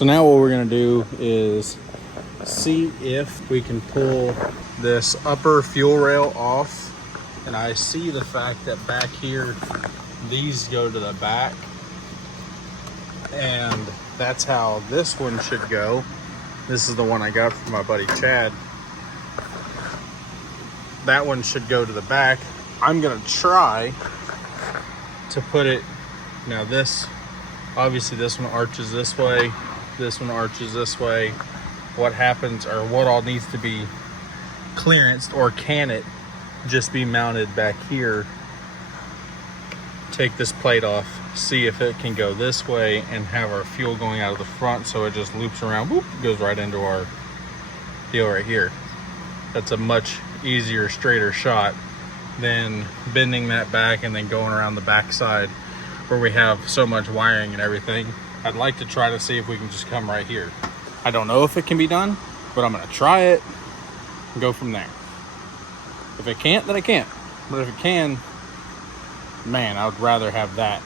So now what we're gonna do is see if we can pull this upper fuel rail off. And I see the fact that back here, these go to the back. And that's how this one should go. This is the one I got from my buddy Chad. That one should go to the back. I'm gonna try to put it, now this, obviously this one arches this way, this one arches this way. What happens, or what all needs to be clearanced, or can it just be mounted back here? Take this plate off, see if it can go this way and have our fuel going out of the front, so it just loops around, whoop, goes right into our deal right here. That's a much easier, straighter shot than bending that back and then going around the back side where we have so much wiring and everything. I'd like to try to see if we can just come right here. I don't know if it can be done, but I'm gonna try it and go from there. If it can't, then it can't. But if it can, man, I would rather have that.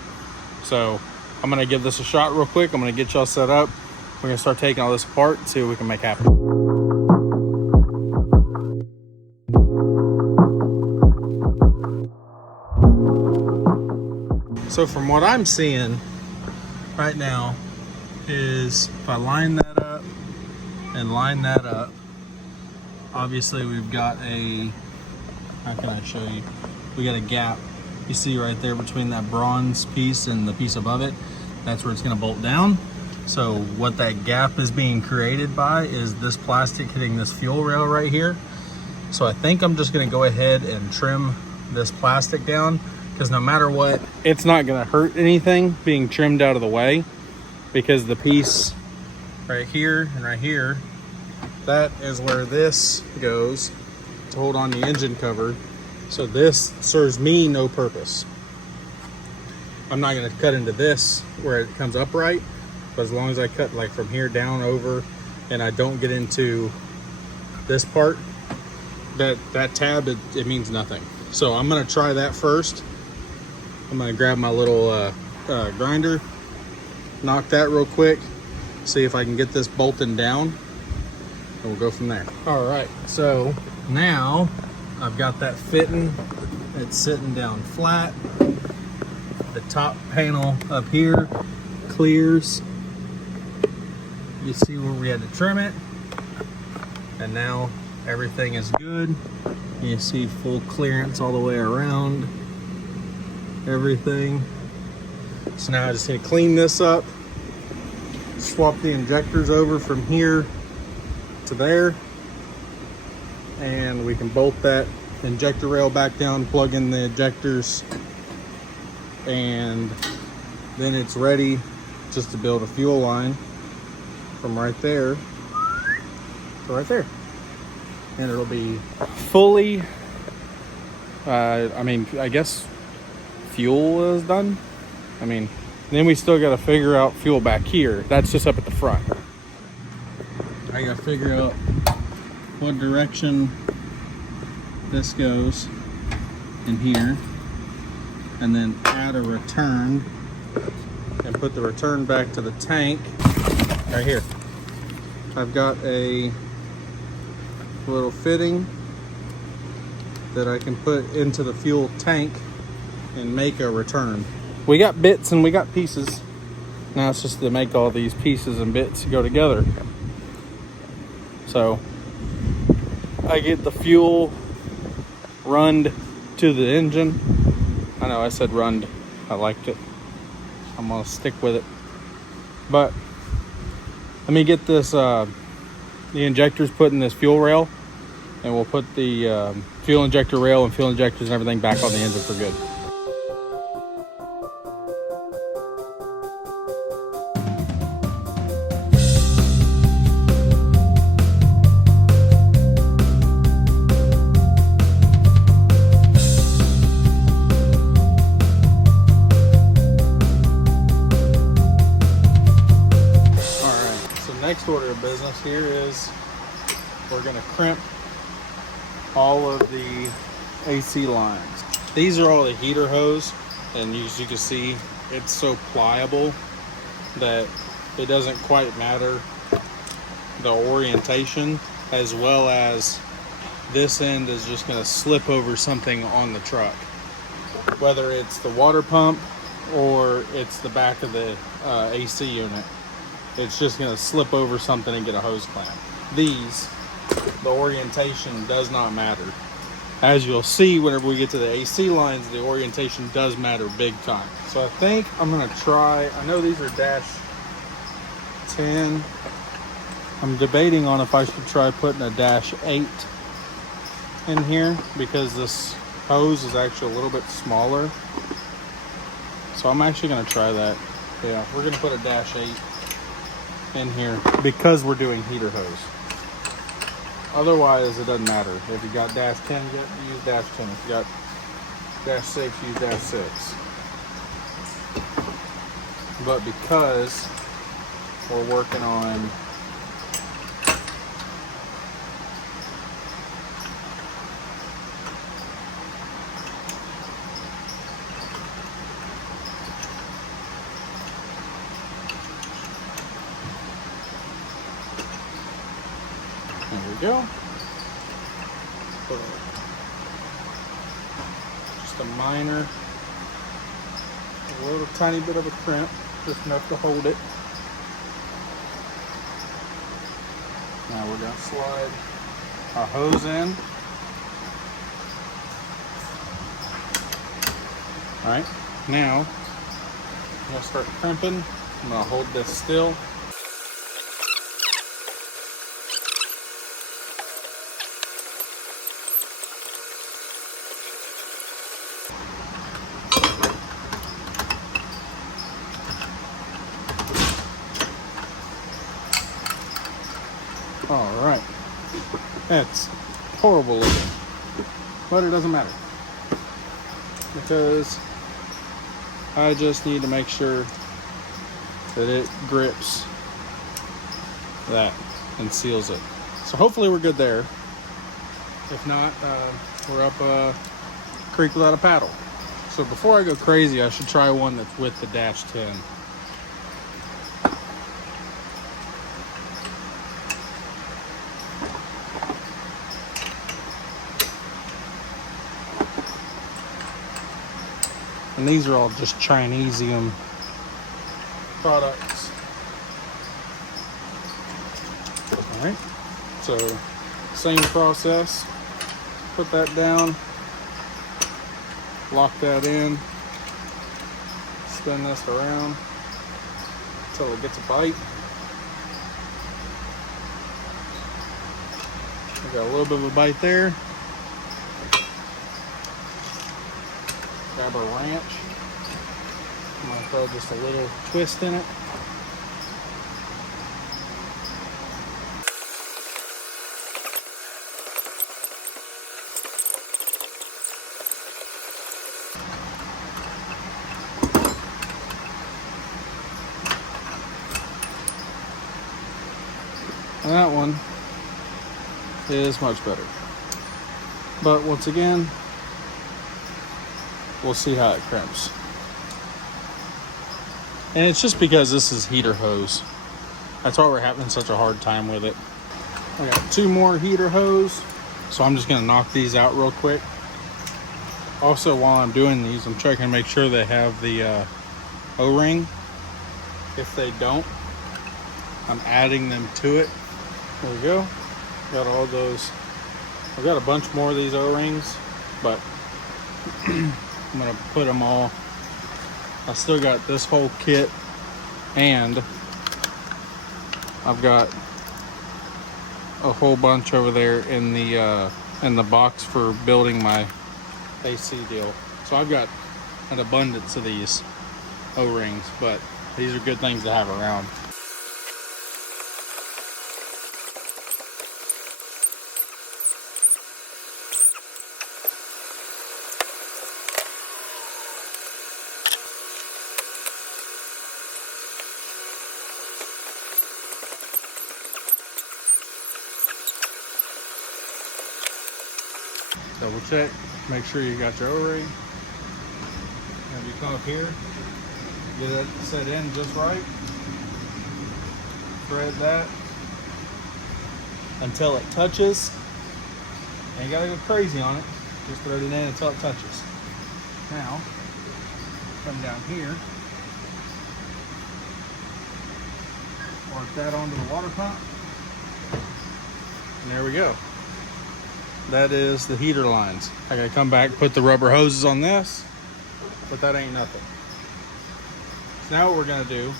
So I'm gonna give this a shot real quick. I'm gonna get y'all set up. We're gonna start taking all this apart and see what we can make happen. So from what I'm seeing right now is if I line that up and line that up, obviously we've got a, how can I show you? We got a gap. You see right there between that bronze piece and the piece above it. That's where it's gonna bolt down. So what that gap is being created by is this plastic hitting this fuel rail right here. So I think I'm just gonna go ahead and trim this plastic down, because no matter what, it's not gonna hurt anything being trimmed out of the way, because the piece right here and right here, that is where this goes to hold on the engine cover. So this serves me no purpose. I'm not gonna cut into this where it comes upright, but as long as I cut like from here down over and I don't get into this part, that tab, it means nothing. So I'm gonna try that first. I'm gonna grab my little grinder, knock that real quick, see if I can get this bolted down, and we'll go from there. All right, so now I've got that fitting. It's sitting down flat. The top panel up here clears. You see where we had to trim it, and now everything is good. You see full clearance all the way around everything. So now I just need to clean this up, swap the injectors over from here to there, and we can bolt that injector rail back down, plug in the injectors, and then it's ready just to build a fuel line from right there to right there. And it'll be fully, I mean, I guess fuel is done. I mean, then we still got to figure out fuel back here. That's just up at the front. I got to figure out what direction this goes in here, and then add a return and put the return back to the tank right here. I've got a little fitting that I can put into the fuel tank and make a return. We got bits and we got pieces. Now it's just to make all these pieces and bits go together. So I get the fuel runned to the engine. I know I said runned. I liked it. I'm gonna stick with it. But let me get this, the injectors put in this fuel rail, and we'll put the fuel injector rail and fuel injectors and everything back on the engine for good. Next order of business here is we're going to crimp all of the AC lines. These are all the heater hose, and as you can see, it's so pliable that it doesn't quite matter the orientation, as well as this end is just going to slip over something on the truck, whether it's the water pump or it's the back of the AC unit. It's just going to slip over something and get a hose clamp. These, the orientation does not matter. As you'll see, whenever we get to the AC lines, the orientation does matter big time. So I think I'm going to try, I know these are dash 10. I'm debating on if I should try putting a dash 8 in here, because this hose is actually a little bit smaller. So I'm actually going to try that. Yeah, we're going to put a dash 8 in here because we're doing heater hose. Otherwise, it doesn't matter. If you got dash 10, use dash 10. If you got dash 6, use dash 6. But because we're working on there we go. Just a minor, a little tiny bit of a crimp, just enough to hold it. Now we're going to slide our hose in. All right, now I'm going to start crimping. I'm going to hold this still. All right, that's horrible looking, but it doesn't matter, because I just need to make sure that it grips that and seals it. So hopefully we're good there. If not, we're up a creek without a paddle. So before I go crazy, I should try one that's with the dash 10. And these are all just Chinesium products. All right, so same process. Put that down, lock that in, spin this around until it gets a bite. We got a little bit of a bite there. Grab our wrench. I'm going to throw just a little twist in it. And that one is much better. But once again, we'll see how it crimps. And it's just because this is heater hose. That's why we're having such a hard time with it. I got 2 more heater hose, so I'm just gonna knock these out real quick. Also, while I'm doing these, I'm checking to make sure they have the O-ring. If they don't, I'm adding them to it. There we go. Got all those. I've got a bunch more of these O-rings, but I'm gonna put them all. I still got this whole kit, and I've got a whole bunch over there in the box for building my AC deal. So I've got an abundance of these O-rings, but these are good things to have around. Double check, make sure you got your O-ring. Have you come up here, get it set in just right. thread that until it touches. Ain't gotta go crazy on it. Just thread it in until it touches. Now, come down here, work that onto the water pump, and there we go. That is the heater lines. I gotta come back, put the rubber hoses on this, but that ain't nothing. So now what we're gonna do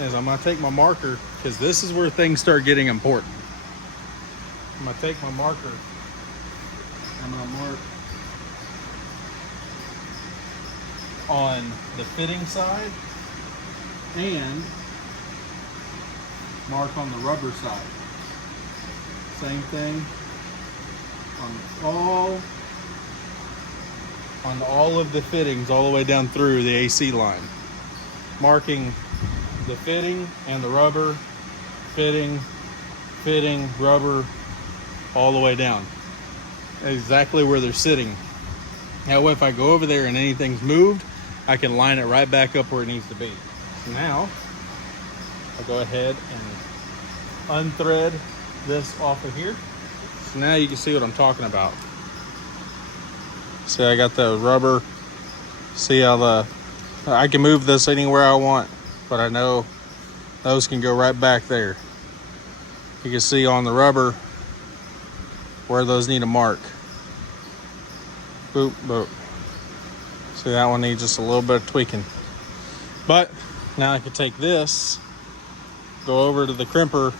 is I'm gonna take my marker, because this is where things start getting important. I'm gonna take my marker, I'm gonna mark on the fitting side and mark on the rubber side. Same thing on all of the fittings all the way down through the AC line. Marking the fitting and the rubber, fitting, rubber, all the way down. Exactly where they're sitting. That way if I go over there and anything's moved, I can line it right back up where it needs to be. So now, I'll go ahead and unthread this off of here. So now you can see what I'm talking about. See, I got the rubber. See how I can move this anywhere I want, but I know those can go right back there. You can see on the rubber where those need a mark. Boop, boop. See, that one needs just a little bit of tweaking. But now I can take this, go over to the crimper,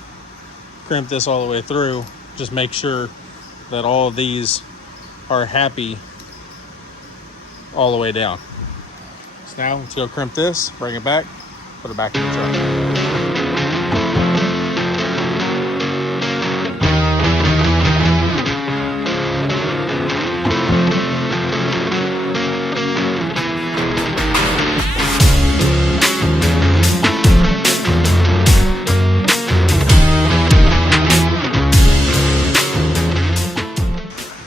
crimp this all the way through, just make sure that all of these are happy all the way down. So now let's go crimp this, bring it back, put it back in the truck.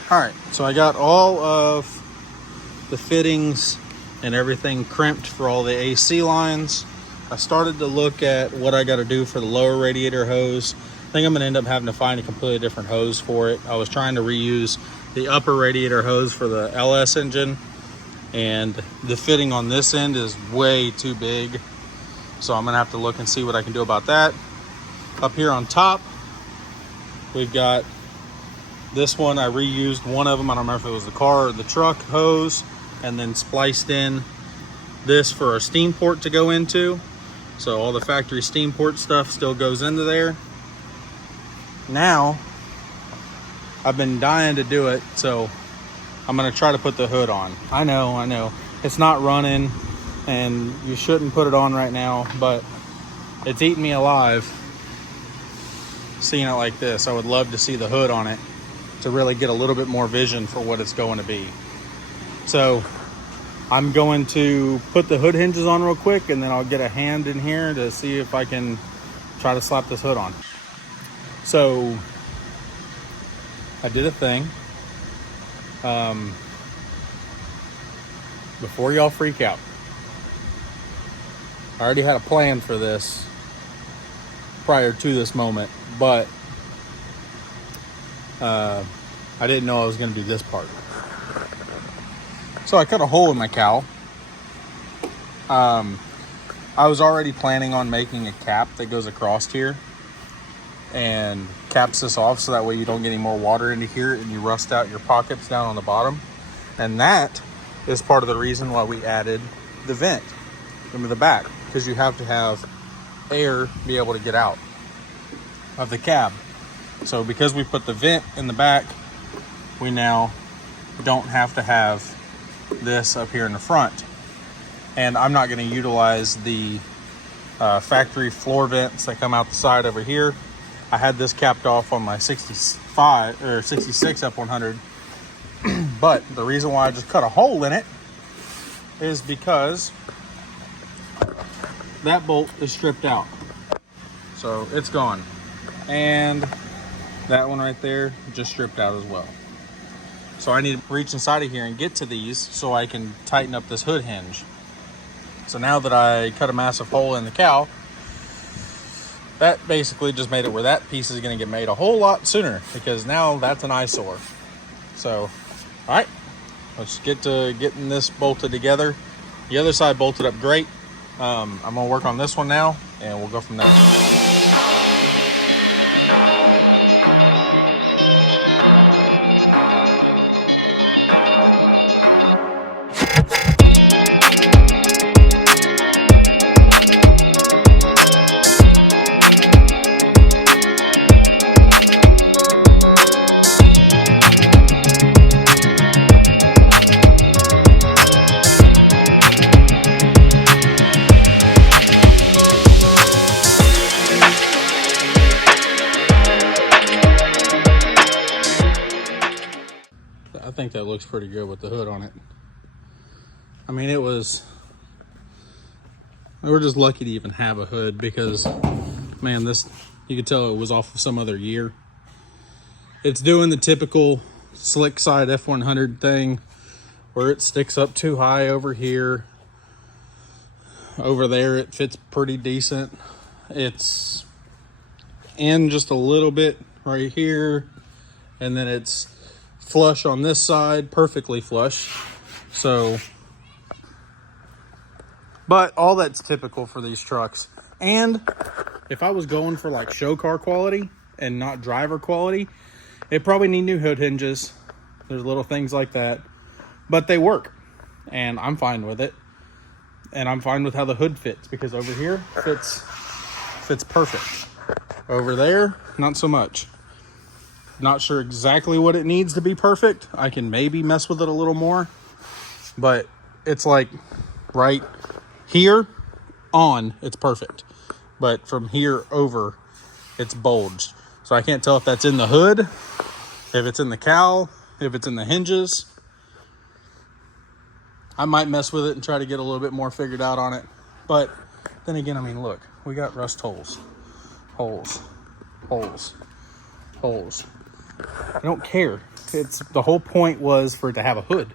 All right, so I got all of the fittings and everything crimped for all the AC lines. I started to look at what I got to do for the lower radiator hose. I think I'm gonna end up having to find a completely different hose for it. I was trying to reuse the upper radiator hose for the LS engine, and the fitting on this end is way too big. So I'm gonna have to look and see what I can do about that. Up here on top, we've got this one. I reused one of them. I don't remember if it was the car or the truck hose, and then spliced in this for a steam port to go into. So all the factory steam port stuff still goes into there. Now, I've been dying to do it, so I'm gonna try to put the hood on. I know, it's not running, and you shouldn't put it on right now, but it's eating me alive seeing it like this. I would love to see the hood on it to really get a little bit more vision for what it's going to be. So I'm going to put the hood hinges on real quick, and then I'll get a hand in here to see if I can try to slap this hood on. So I did a thing. Before y'all freak out, I already had a plan for this prior to this moment, but I didn't know I was going to do this part. So I cut a hole in my cowl. I was already planning on making a cap that goes across here and caps this off, so that way you don't get any more water into here and you rust out your pockets down on the bottom. And that is part of the reason why we added the vent into the back, because you have to have air be able to get out of the cab. So because we put the vent in the back, we now don't have to have this up here in the front. And I'm not going to utilize the factory floor vents that come out the side over here. I had this capped off on my 65 or 66 F100. But the reason why I just cut a hole in it is because that bolt is stripped out. So it's gone. And that one right there just stripped out as well. So I need to reach inside of here and get to these so I can tighten up this hood hinge. So now that I cut a massive hole in the cowl, that basically just made it where that piece is going to get made a whole lot sooner, because now that's an eyesore. So, all right, let's get to getting this bolted together. The other side bolted up great. I'm going to work on this one now, and we'll go from there. I think that looks pretty good with the hood on it. I mean, we were just lucky to even have a hood, because, man, this, you could tell it was off of some other year. It's doing the typical slick side F100 thing, where it sticks up too high over here. Over there, it fits pretty decent. It's in just a little bit right here, and then it's flush on this side, perfectly flush. So, but all that's typical for these trucks. And if I was going for like show car quality and not driver quality, it probably need new hood hinges. There's little things like that, but they work, and I'm fine with it. And I'm fine with how the hood fits, because over here fits perfect. Over there, not so much. Not sure exactly what it needs to be perfect. I can maybe mess with it a little more, but it's like right here on, it's perfect. But from here over, it's bulged. So I can't tell if that's in the hood, if it's in the cowl, if it's in the hinges. I might mess with it and try to get a little bit more figured out on it. But then again, I mean, look, we got rust holes. Holes. I don't care. It's the whole point was for it to have a hood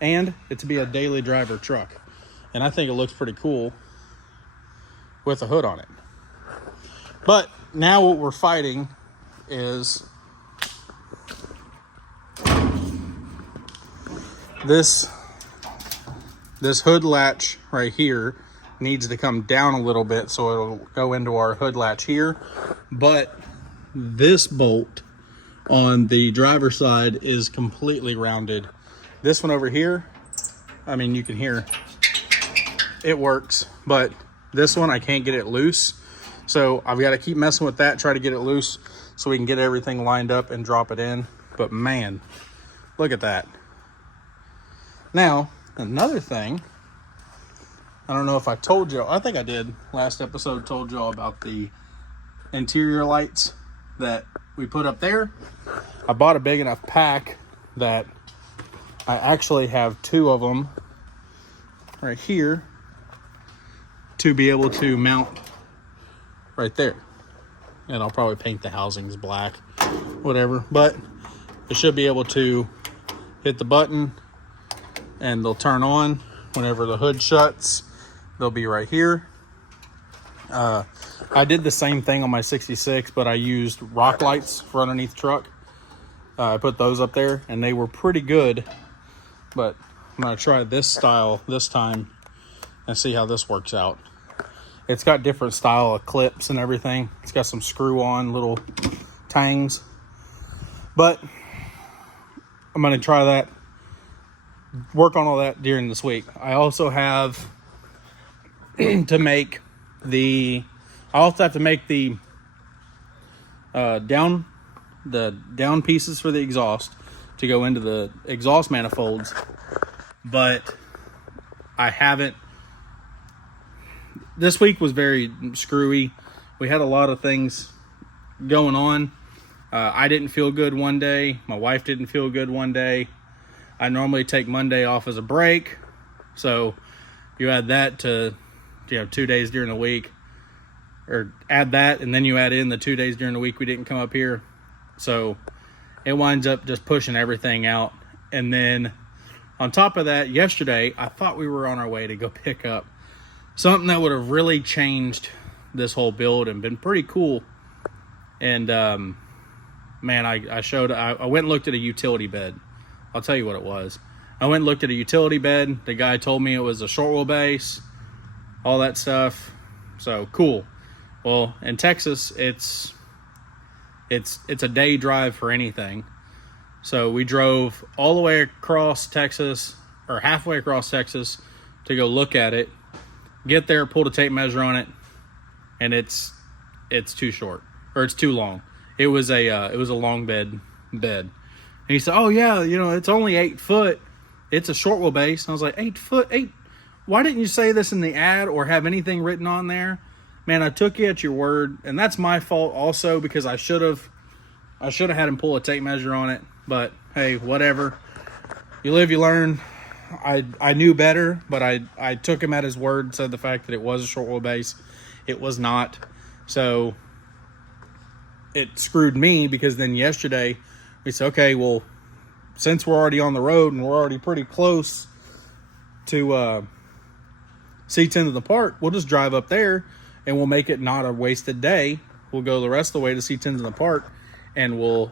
and it to be a daily driver truck. And I think it looks pretty cool with a hood on it. But now what we're fighting is this hood latch right here needs to come down a little bit, so it'll go into our hood latch here. But this bolt on the driver's side is completely rounded. This one over here, I mean, you can hear it works, but this one I can't get it loose. So I've got to keep messing with that, try to get it loose so we can get everything lined up and drop it in. But man, look at that. Now, another thing, I don't know if I told you, I think I did last episode, told you all about the interior lights that we put up there. I bought a big enough pack that I actually have 2 of them right here to be able to mount right there. And I'll probably paint the housings black, whatever, but it should be able to hit the button and they'll turn on whenever the hood shuts. They'll be right here. I did the same thing on my 66, but I used rock lights for underneath the truck. I put those up there and they were pretty good, but I'm gonna try this style this time and see how this works out. It's got different style of clips and everything. It's got some screw on little tangs, but I'm gonna try that, work on all that during this week. I also have to make the down pieces for the exhaust to go into the exhaust manifolds, but I haven't. This week was very screwy. We had a lot of things going on. I didn't feel good one day. My wife didn't feel good one day. I normally take Monday off as a break, so you add that to 2 days during the week, or add that and then you add in the 2 days during the week we didn't come up here, so it winds up just pushing everything out. And then on top of that, yesterday I thought we were on our way to go pick up something that would have really changed this whole build and been pretty cool. And man, I went and looked at a utility bed. I'll tell you what it was. I went and looked at a utility bed. The guy told me it was a short wheelbase, all that stuff. So cool. Well, in Texas, it's a day drive for anything. So we drove all the way across Texas, or halfway across Texas, to go look at it. Get there, pulled a tape measure on it, and it's too short, or it's too long. It was a long bed. And he said, "Oh yeah, you know, it's only 8 foot. It's a short wheelbase." And I was like, 8 foot? Why didn't you say this in the ad or have anything written on there? Man, I took you at your word, and that's my fault also, because I should have had him pull a tape measure on it. But hey, whatever. You live, you learn. I knew better, but I took him at his word, said the fact that it was a short wheelbase. It was not. So it screwed me, because then yesterday we said, okay, well, since we're already on the road and we're already pretty close to C10 of the park, we'll just drive up there and we'll make it not a wasted day. We'll go the rest of the way to C10 of the park, and we'll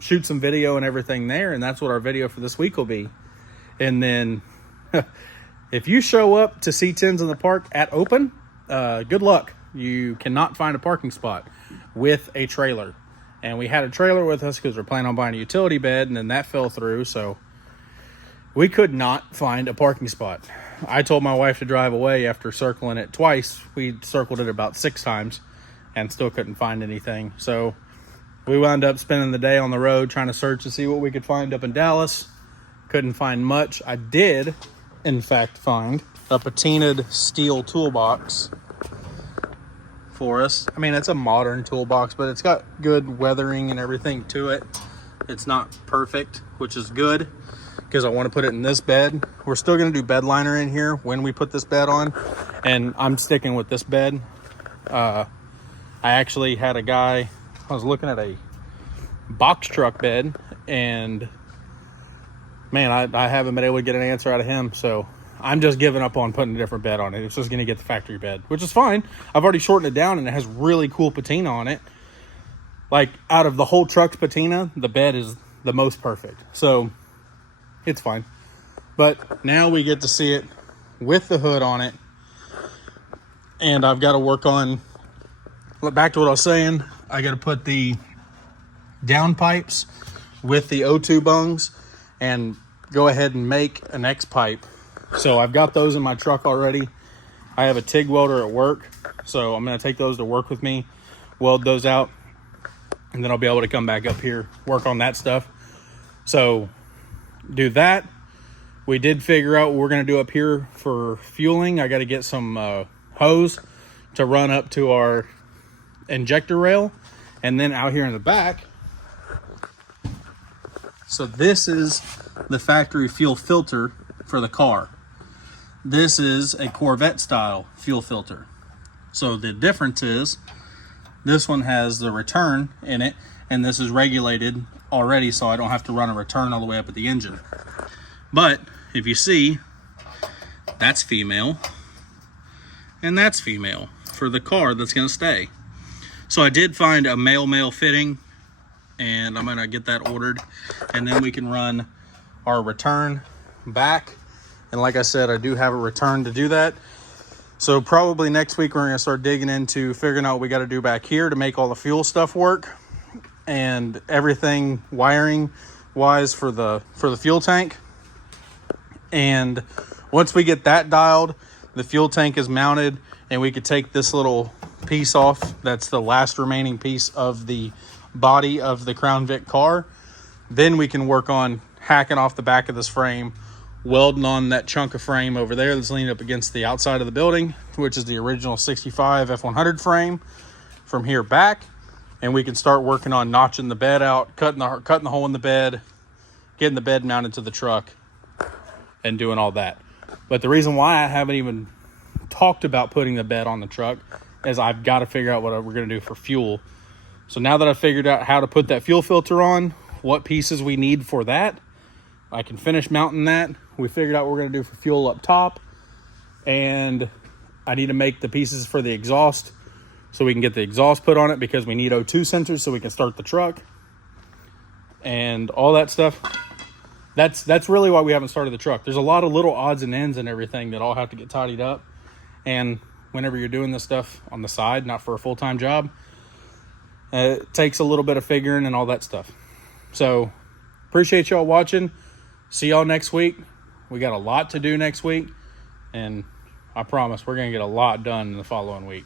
shoot some video and everything there, and that's what our video for this week will be. And then if you show up to C10s in the park at open, good luck. You cannot find a parking spot with a trailer. And we had a trailer with us because we're planning on buying a utility bed, and then that fell through, so we could not find a parking spot. I told my wife to drive away after circling it twice. We circled it about 6 times and still couldn't find anything. So we wound up spending the day on the road trying to search to see what we could find up in Dallas. Couldn't find much. I did, in fact, find a patinaed steel toolbox for us. I mean, it's a modern toolbox, but it's got good weathering and everything to it. It's not perfect, which is good, because I want to put it in this bed. We're still going to do bed liner in here when we put this bed on, and I'm sticking with this bed. I actually had a guy, I was looking at a box truck bed, and man, I haven't been able to get an answer out of him, so I'm just giving up on putting a different bed on it. It's just going to get the factory bed, which is fine. I've already shortened it down, and it has really cool patina on it. Like, out of the whole truck's patina, the bed is the most perfect, so it's fine. But now we get to see it with the hood on it, and I've got to work on, back to what I was saying, I got to put the down pipes with the O2 bungs and go ahead and make an X pipe. So I've got those in my truck already. I have a TIG welder at work, so I'm going to take those to work with me, weld those out, and then I'll be able to come back up here, work on that stuff. So do that. We did figure out what we're going to do up here for fueling. I got to get some hose to run up to our injector rail, and then out here in the back. So this is the factory fuel filter for the car. This is a Corvette style fuel filter. So the difference is this one has the return in it, and this is regulated already, so I don't have to run a return all the way up at the engine. But if you see, that's female and that's female for the car that's going to stay. So I did find a male fitting, and I'm going to get that ordered, and then we can run our return back. And like I said, I do have a return to do that. So probably next week we're going to start digging into figuring out what we got to do back here to make all the fuel stuff work and everything wiring wise for the fuel tank. And once we get that dialed, the fuel tank is mounted, and we could take this little piece off. That's the last remaining piece of the body of the Crown Vic car. Then we can work on hacking off the back of this frame, welding on that chunk of frame over there that's leaning up against the outside of the building, which is the original 65 F100 frame, from here back. And we can start working on notching the bed out, cutting the hole in the bed, getting the bed mounted to the truck, and doing all that. But the reason why I haven't even talked about putting the bed on the truck is I've got to figure out what we're going to do for fuel. So now that I've figured out how to put that fuel filter on, what pieces we need for that, I can finish mounting that. We figured out what we're going to do for fuel up top, and I need to make the pieces for the exhaust so we can get the exhaust put on it, because we need O2 sensors so we can start the truck and all that stuff. That's really why we haven't started the truck. There's a lot of little odds and ends and everything that all have to get tidied up. And whenever you're doing this stuff on the side, not for a full-time job, it takes a little bit of figuring and all that stuff. So appreciate y'all watching. See y'all next week. We got a lot to do next week, and I promise we're going to get a lot done in the following week.